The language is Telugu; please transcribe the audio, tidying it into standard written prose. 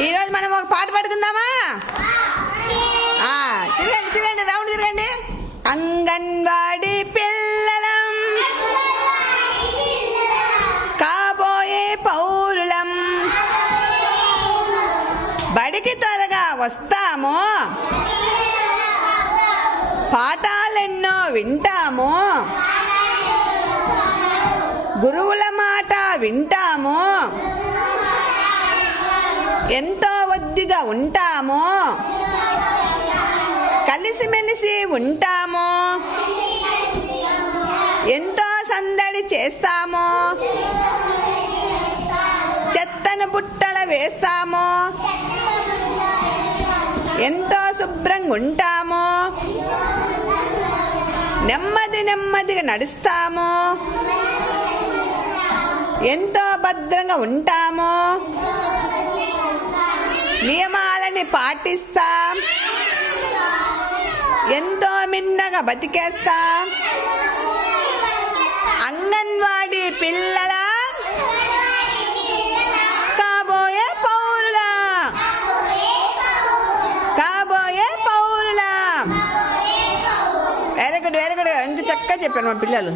ఈరోజు మనం ఒక పాట పాడుకుందామా? తిరగండి తిరగండి, రౌండ్ తిరగండి. అంగన్వాడీ పిల్లలం, కాబోయే పౌరులం, బడికి త్వరగా వస్తాము, పాఠాలెన్నో వింటాము, గురువుల మాట వింటాము, ఎంతో ఒద్దిగా ఉంటాము, కలిసిమెలిసి ఉంటాము, ఎంతో సందడి చేస్తాము, చెత్తను బుట్టల వేస్తాము, ఎంతో శుభ్రంగా ఉంటాము, నెమ్మది నెమ్మదిగా నడుస్తాము, ఎంతో భద్రంగా ఉంటాము, నియమాలని పాటిస్తాం, ఎంతో మిన్నగా బతికేస్తాం. అంగన్వాడీ పిల్లల కాబోయే పౌరుల, కాబోయే పౌరుల. Very good very good. ఎంత చక్కగా చెప్పారు మా పిల్లలు.